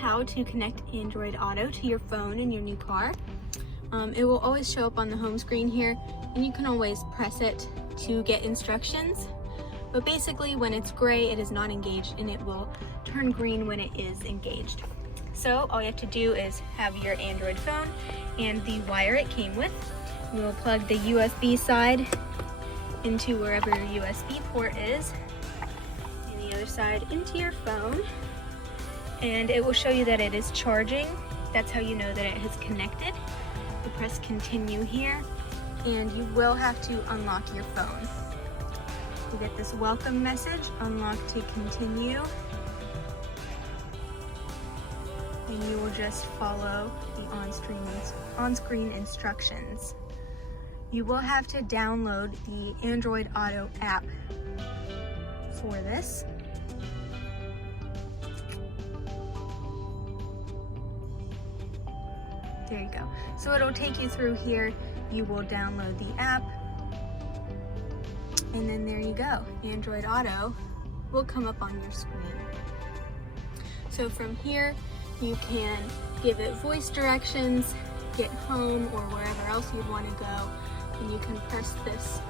how to connect Android Auto to your phone in your new car. It will always show up on the home screen here, and you can always press it to get instructions. But basically, when it's gray, it is not engaged, and it will turn green when it is engaged. So all you have to do is have your Android phone and the wire it came with. You will plug the USB side into wherever your USB port is, and the other side into your phone, and it will show you that it is charging. That's how you know that it has connected. You press continue here, and you will have to unlock your phone. You get this welcome message, unlock to continue, and you will just follow the on-screen instructions. You will have to download the Android Auto app for this. There you go. So it'll take you through here. You will download the app, and then there you go. Android Auto will come up on your screen. So from here, you can give it voice directions, get home, or wherever else you'd want to go. And you can press this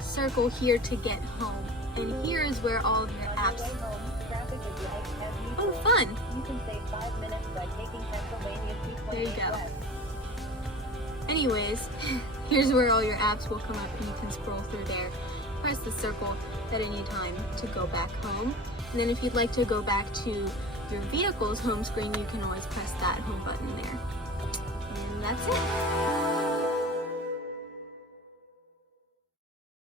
circle here to get home. And here is where all of your apps. Oh, fun! You can save 5 minutes by taking Pennsylvania 228 There you go. west. Anyways, here's where all your apps will come up, and you can scroll through there. Press the circle at any time to go back home. And then if you'd like to go back to your vehicle's home screen, you can always press that home button there. And that's it.